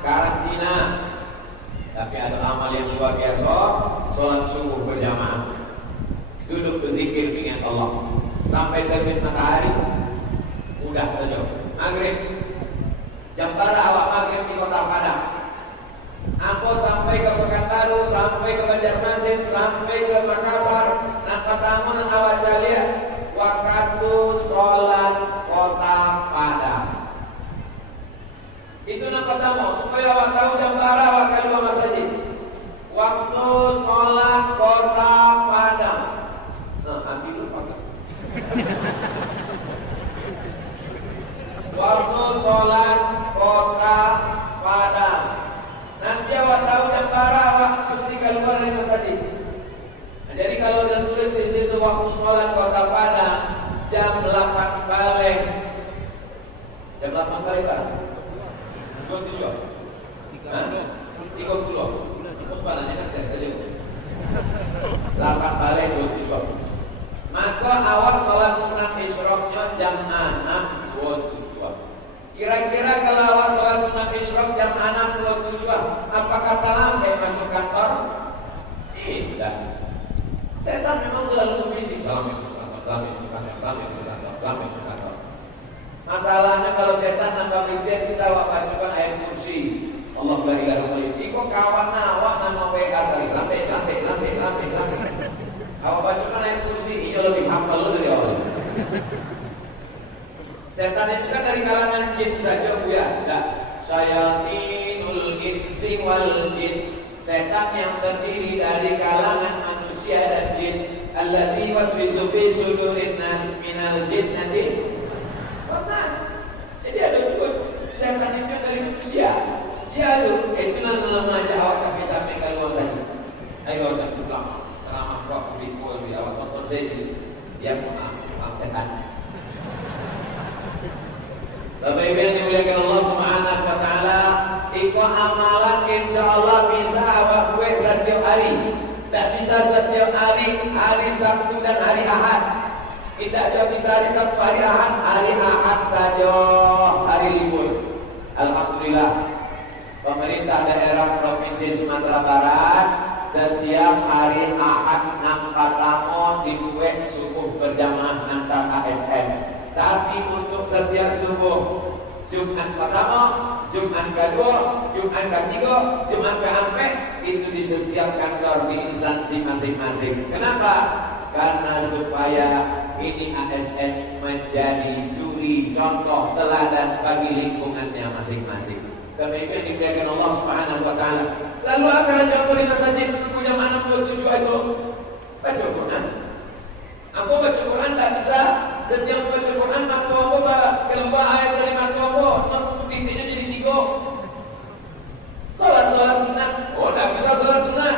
karantina. Tapi ada amal yang luar biasa, sholat subuh berjamaah, duduk berzikir dengan Allah sampai terbit matahari, mudah saja. Maghrib, jam berapa awak maghrib di Kota Padang? Aku sampai ke Pekanbaru, sampai ke Banjarmasin, sampai ke Makassar, dan pertama dan awak lihat waktu sholat Kota Padang. Itu nampak tamu supaya awak tahu jam berapa awak keluar masjid. Waktu sholat Kota Padang. Nah, ambil lupa. Waktu sholat Kota Padang. Nanti awak tahu jam berapa awak mesti keluar dari masjid. Nah, jadi kalau dia tulis di situ waktu sholat Kota Padang jam 8 balik. Jam 8 balik kan? 30. Hah? 30. Terus balanya kan tes saja. 8 balik 30. Maka awal salat sunat isyraqnya jam 6.22. Kira-kira kalau awal salat sunat isyraq jam 6.22, apakah lambat masuk kantor? awak bacakan ayat kursi. Allah la ilaha illallah. Iko kawan awak nama WA tadi. Lambe. Awak bacakan ayat kursi, ini lebih hafal lu dari awal. Setan itu kan dari kalangan jin saja ya. Enggak. Syayatinul insi wal jin. Setan yang terdiri dari kalangan manusia dan jin. Alladzi waswisu fi sudurin nas minal jinnati wan nas. Jadi ada juga setan itu dari manusia. Manusia itu lama aja awak capek-capek kalau saja. Ayo awak pulang. Ceramah kok pikul di awak tonton saya. Dia maaf setan. Bapak Ibu yang dimuliakan Allah Subhanahu wa taala, iko amalan insyaallah bisa awak buat setiap hari. Tak bisa setiap hari Sabtu dan hari Ahad. Tidak ada bisa hari Sabtu, hari Ahad, hari Ahad saja hari libur. Alhamdulillah. Pemerintah daerah Provinsi Sumatera Barat setiap hari Ahad nampak tamu dibuat subuh berjamaah antar ASN. Tapi untuk setiap subuh Jumat pertama, Jumat kedua, Jumat ketiga, Jumat keempat itu di setiap kantor di instansi masing-masing. Kenapa? Karena supaya ini ASN menjadi suri contoh teladan bagi lingkungannya masing-masing. Demikian dimuliakan Allah Subhanahu wa taala. Lalu akan contoh di masjid punya 67 itu baca Quran. Aku baca Quran tak bisa. Setiap baca Quran aku keluar ayat dari aku titiknya jadi 3. Salat sunat. Oh tak bisa salat sunat.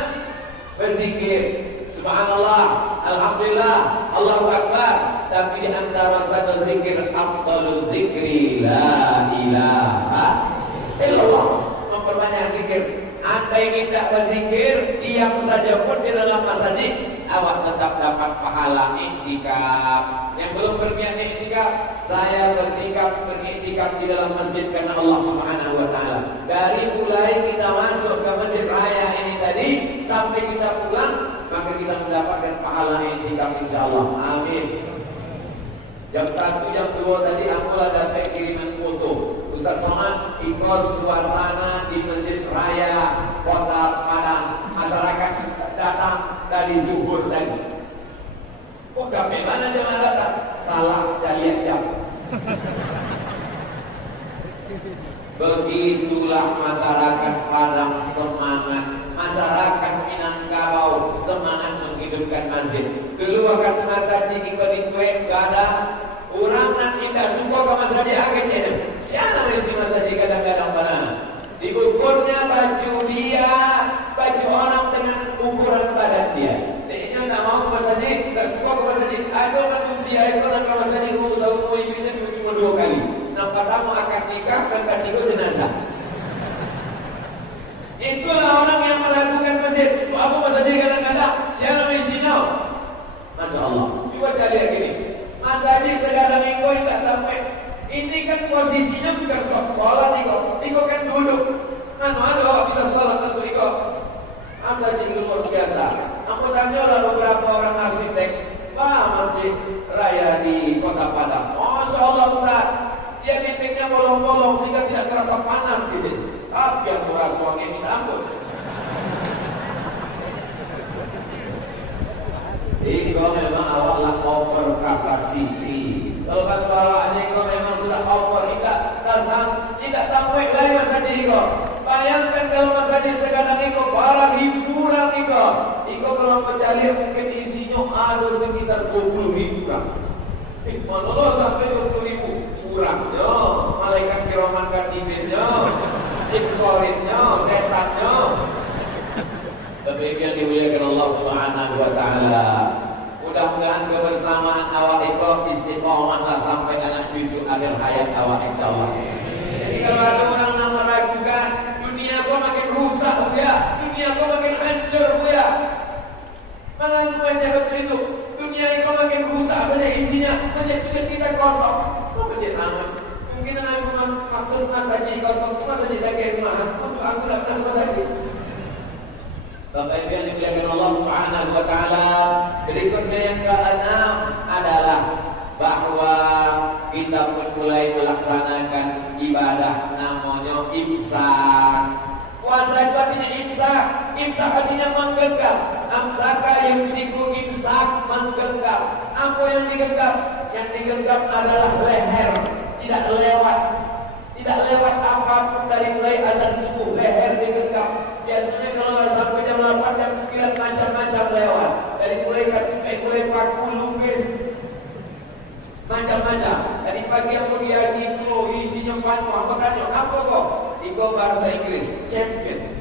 Berzikir. Subhanallah, alhamdulillah, Allahu akbar. Tapi di antara satu zikir afdalul zikri la ilaha illallah. Memperbanyak zikir. Andai kita berzikir, diam saja pun di dalam masjid, awak tetap dapat pahala iktikaf. Yang belum berniat iktikaf, saya beriktikaf di dalam masjid karena Allah Subhanahu wa taala. Dari mulai kita masuk ke masjid raya ini tadi sampai kita pulang, maka kita mendapatkan pahala iktikaf insyaallah. Amin. Jam 1, jam 2 tadi aku dapat kiriman foto. Ustaz Somad ikut suasana di Masjid Raya Kota Padang. Masyarakat sudah datang dari zuhur tadi. Kok sampai mana jemaah datang? Salah saya jam. Begitulah masyarakat Padang semangat. Masyarakat Minangkabau semangat menghidupkan masjid. Keluarkan masjid ikut dikuek gak ada. Orang nanti tidak suka ke masjid agak cedek. Siapa yang masjid kadang-kadang mana? Diukurnya baju dia, baju orang dengan ukuran badan dia. Jadinya tak mau ke masjid, tak suka ke masjid. Ada manusia itu nak ke masjid usaha hidupnya cuma 2 kali. Yang pertama akan nikah, yang ketiga jenazah. Itulah orang yang melakukan masjid. Apa masjid kadang-kadang? Siapa isinya? Masya Allah. Coba cari lihat gini. Masjid sekarang itu tak sampai. Ini kan posisinya bukan sholat Iko kan duduk. Ada awak bisa sholat tentu Iko. Masjid itu luar biasa. Aku tanyalah beberapa orang arsitek. Masjid Raya di Kota Padang. Masya Allah Ustaz. Dia titiknya bolong-bolong sehingga tidak terasa panas gitu. Tapi yang murah suami minta ampun. Ini kalau memang awaklah over capacity. Kalau masalahnya kalau memang sudah over, tidak tahu dari masjid itu. Bayangkan kalau masjid sekarang itu barang hiburan itu. Itu kalau mencari mungkin isinya ada sekitar 20.000 kan. Mana sampai 20.000 kurangnya. Malaikat kiraman katibinnya, jin korinnya, setannya. Demikian dimuliakan Allah Subhanahu wa taala. Mudah-mudahan kebersamaan awak itu istiqomahlah sampai anak cucu akhir hayat awak insyaallah. Jadi kalau ada orang yang meragukan, dunia kau makin rusak ya, dunia kau makin hancur ya. Malah baca begitu, dunia ini kau makin rusak saja isinya, masjid kita kosong. Kau masjid aman. Mungkin aku maksud masjid kosong, cuma saja jaga rumah. Maksud aku tak pernah masjid. Bapak Ibu yang dimuliakan Allah Subhanahu wa taala, berikutnya yang ke-6 adalah bahwa kita pun mulai melaksanakan ibadah namanya imsak. Puasa itu artinya imsak. Imsak artinya menggenggam. Amsaka yumsiku, imsak menggenggam. Apa yang digenggam? Yang digenggam adalah leher, tidak lewat. Tidak lewat apapun dari mulai azan subuh, leher digenggam. Biasanya kalau sampai jam 8, jam 9 macam-macam lewat. Dari mulai paku, lupis, macam-macam. Dari pagi yang mulia gitu, isinya panjang. Apa kok? Iko bahasa Inggris, champion.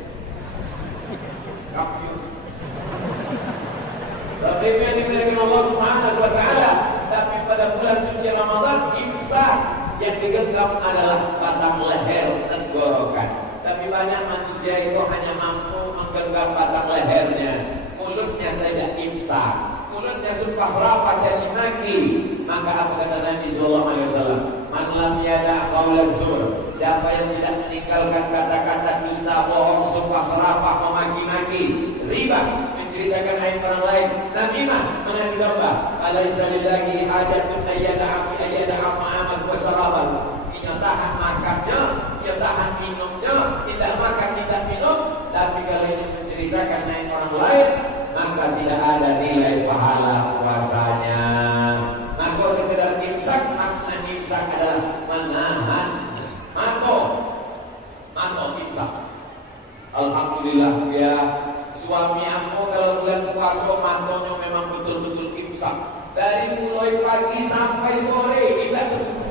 Tapi yang dimuliakan Allah Subhanahu wa Ta'ala. Tapi pada bulan suci Ramadan, imsak yang digenggam adalah batang leher tenggorokan. Tapi banyak manusia itu hanya mampu menggenggam batang lehernya, mulutnya tidak imsak. Mulutnya sumpah serapah caci maki. Maka apa kata Nabi Sallallahu Alaihi Wasallam? Man lam yada' qaula zur. Siapa yang tidak meninggalkan kata-kata dusta, bohong, sumpah serapah, memaki-maki, riba, menceritakan aib orang lain, namimah, mengadu domba, alaysa lillahi hajatun ayyada'a ma'amal wa saraban. Dia tahan makannya, dia tahan minumnya, tidak makan, tidak minum, tapi kalau ini menceritakan aib orang lain, maka tidak ada nilai pahala puasanya. Maka sekedar imsak, makna imsak adalah menahan mato imsak. Alhamdulillah ya, suami aku kalau bulan puasa matonya memang betul-betul imsak. Dari mulai pagi sampai sore tidak betul.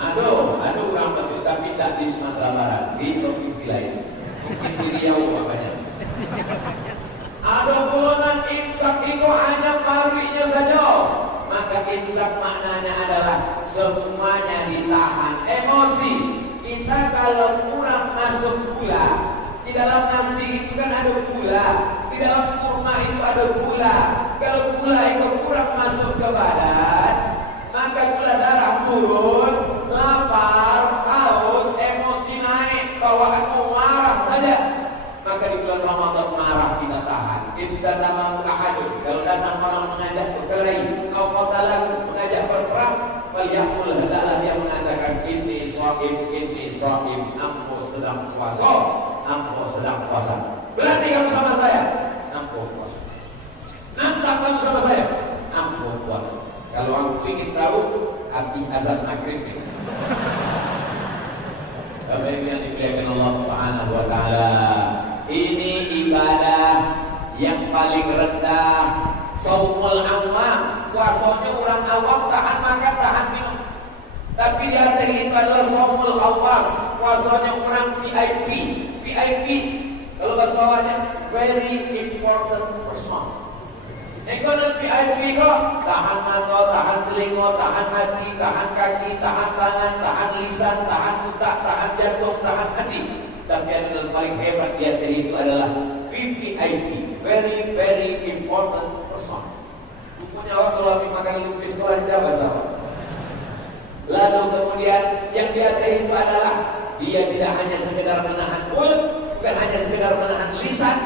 Aduh orang betul, tapi tak di Sumatera Barat, di provinsi lain. Mungkin di Riau makanya. Ada golongan imsak itu hanya paginya saja. Maka imsak maknanya adalah semuanya ditahan. Emosi. Kita kalau kurang masuk gula, di dalam nasi itu kan ada gula, di dalam kurma itu ada gula. Kalau gula itu kurang masuk ke badan, maka gula darah turun, lapar, haus, emosi naik, bawaanmu marah saja. Maka di bulan Ramadan marah kita tahan. Bisa tamam tahajud. Kalau datang orang mengajak berkelahi, kau qatalan mengajak berperang, falyaqul hendaklah dia mengatakan inni shaim, aku sedang puasa. Berarti kamu sama saya, aku puasa. Nantang kamu sama saya, aku puasa. Kalau aku ingin tahu, api azan maghrib ini. Bapak yang dimuliakan Allah Subhanahu wa Ta'ala, ini ibadah yang paling rendah. Saumul awam, puasanya orang awam, tahan makan, tahan minum. Tapi di atas itu adalah saumul khawas, puasanya orang VIP. Kalau bahasa bawahnya very important person. Ekonomi VIP kok tahan mata, tahan telinga, tahan hati, tahan kaki, tahan tangan, tahan lisan, tahan otak, tahan jantung, tahan hati. Tapi yang paling hebat di atas itu adalah VVIP, very very important person. Bukunya orang kalau habis makan lupis kelancar bahasa. Lalu kemudian yang di atas itu adalah dia tidak hanya sekedar menahan mulut, bukan hanya sekedar menahan lisan,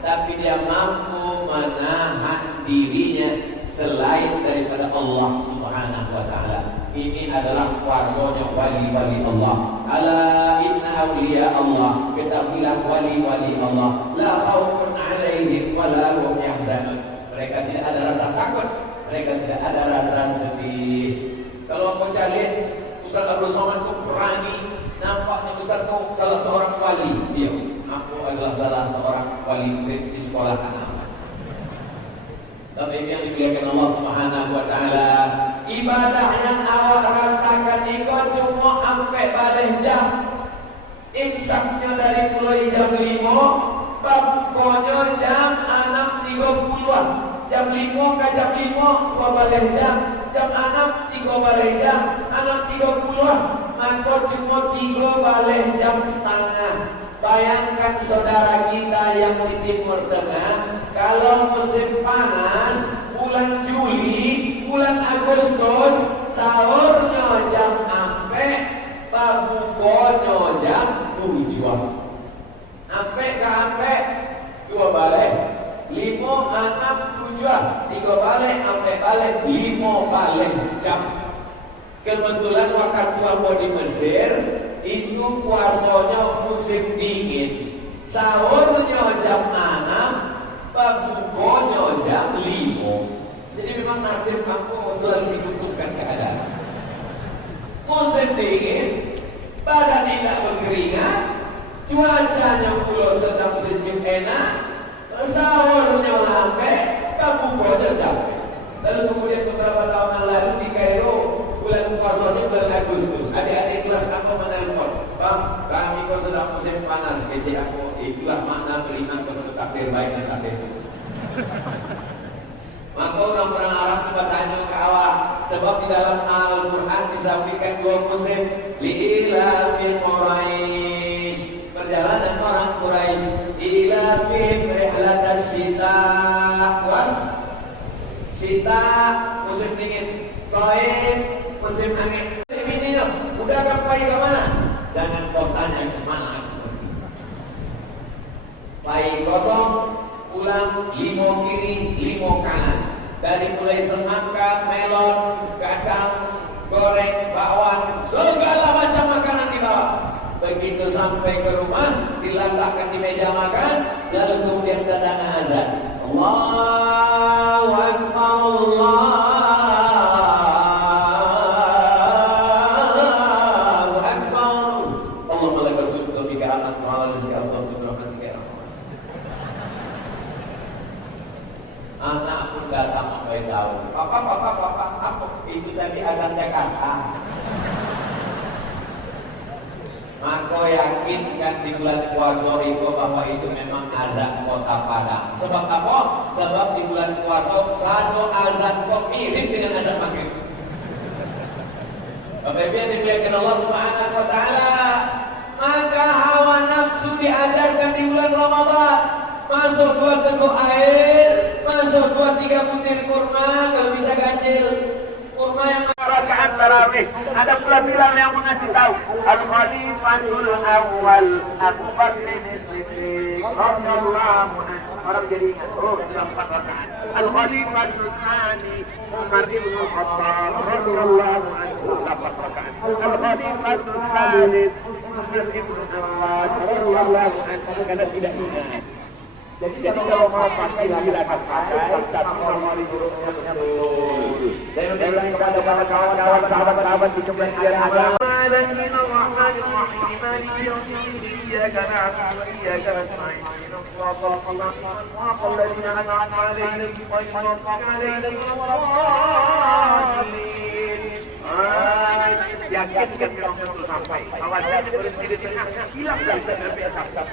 tapi dia mampu menahan dirinya selain daripada Allah Subhanahu wa Ta'ala. Ini adalah puasanya wali-wali Allah. Ala inna awliya Allah, ketahuilah wali-wali Allah, la khaufun alaihim wa la hum yahzanun. Mereka tidak ada rasa takut, mereka tidak ada rasa sedih. Kalau aku cari Ustaz Abdul Somad itu berani, nampaknya Ustaz itu salah seorang wali. Dia, aku adalah salah seorang wali murid di sekolah anak. Tapi yang dimuliakan Allah Subhanahu wa Ta'ala, ibadah yang awak rasakan itu cuma sampai balik jam. Imsaknya dari mulai jam 5, bukanya jam 6.30-an. Jam 5 ke jam 5 dua balik jam. Jam 6 3 balik jam. 6.30-an. Maka cuma 3 balik jam setengah. Bayangkan saudara kita yang di Timur Tengah, kalau musim panas, bulan Juli, bulan Agustus, sahurnya jam 6, bukannya jam 7. Sampai ke sampai 2 balik, 5, 6, 7, 3 balik, sampai balik 5 balik jam. Kebetulan waktu mau di Mesir itu puasanya musim dingin. Sahurnya jam 6, berbukonya jam 5. Jadi memang nasib kamu selalu dibutuhkan keadaan. Musim dingin, badan tidak berkeringat, cuacanya pula sedang sejuk enak, sahurnya lambat, berbukonya capek. Lalu kemudian beberapa tahun yang lalu di Kairo, bulan puasanya bulan Agustus, adik-adik kelas aku menelpon, Bang, kami kok sedang musim panas. Kecil aku, itulah makna beriman kepada takdir baik dan takdir buruk. Maka orang-orang Arab coba tanya ke awak, sebab di dalam Al-Quran disampaikan 2 musim, li'ila fi Quraisy, perjalanan orang Quraisy, ila fi rihlatas sita was sita musim dingin, soib musim angin. Ini loh, udah pergi ke mana? Jangan kau tanya ke mana aku pergi. Pergi kosong, pulang 5 kiri, 5 kanan. Dari mulai semangka, melon, kacang, goreng, bakwan, segala macam makanan dibawa. Begitu sampai ke rumah, diletakkan di meja makan, lalu kemudian tadana azan. Allahu Akbar, Allahu Akbar. Allahumma lakal syukru bika anak wa rizqi Allah bi rahmatika ya rahman. Anak pun datang sampai tahu. Papa, apa? Itu tadi azan Jakarta. Maka yakinkan di bulan puasa itu bahwa itu memang azan kota Padang. Sebab apa? Sebab di bulan puasa satu azan kok mirip dengan azan maghrib. Bapak Ibu yang dimuliakan Allah Subhanahu wa taala, maka hawa nafsu diajarkan di bulan Ramadan. Masuk 2 teguk air, masuk 2-3 butir kurma, kalau bisa ganjil. Kurma yang rakaat tarawih. Ada pula bilang yang mengasih tahu Al-Khalifatul Awal Abu Bakr As-Siddiq radhiyallahu anhu. Orang jadi ingat, oh dalam 4 rakaat. Al-Khalifatul Tsani Umar bin Khattab radhiyallahu anhu 8 rakaat. Al-Khalifatul Tsalits Umar bin Khattab radhiyallahu anhu karena tidak ingat. Jadi kalau mau pakai silakan pakai, tapi kalau disuruhnya betul. Saya bilang kepada para kawan-kawan, sahabat-sahabat di kementerian agama. Yakinkan untuk sampai. Awas saya berhenti di tengah, hilang dari asap.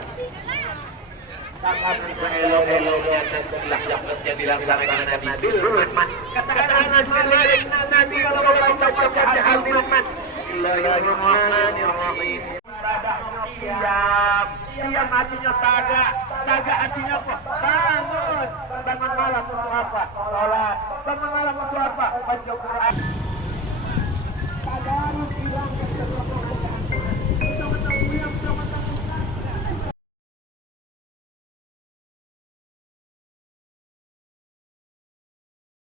Sangat elok-eloknya setelah yang dilaksanakan Nabi Sulaiman. Kata-kata Nabi kalau mau baca Al-Quran. Bismillahirrahmanirrahim. Diam artinya tagak artinya apa? Bangun. Bangun malam untuk apa? Salat. Bangun malam untuk apa? Baca Quran. Tadarus hilang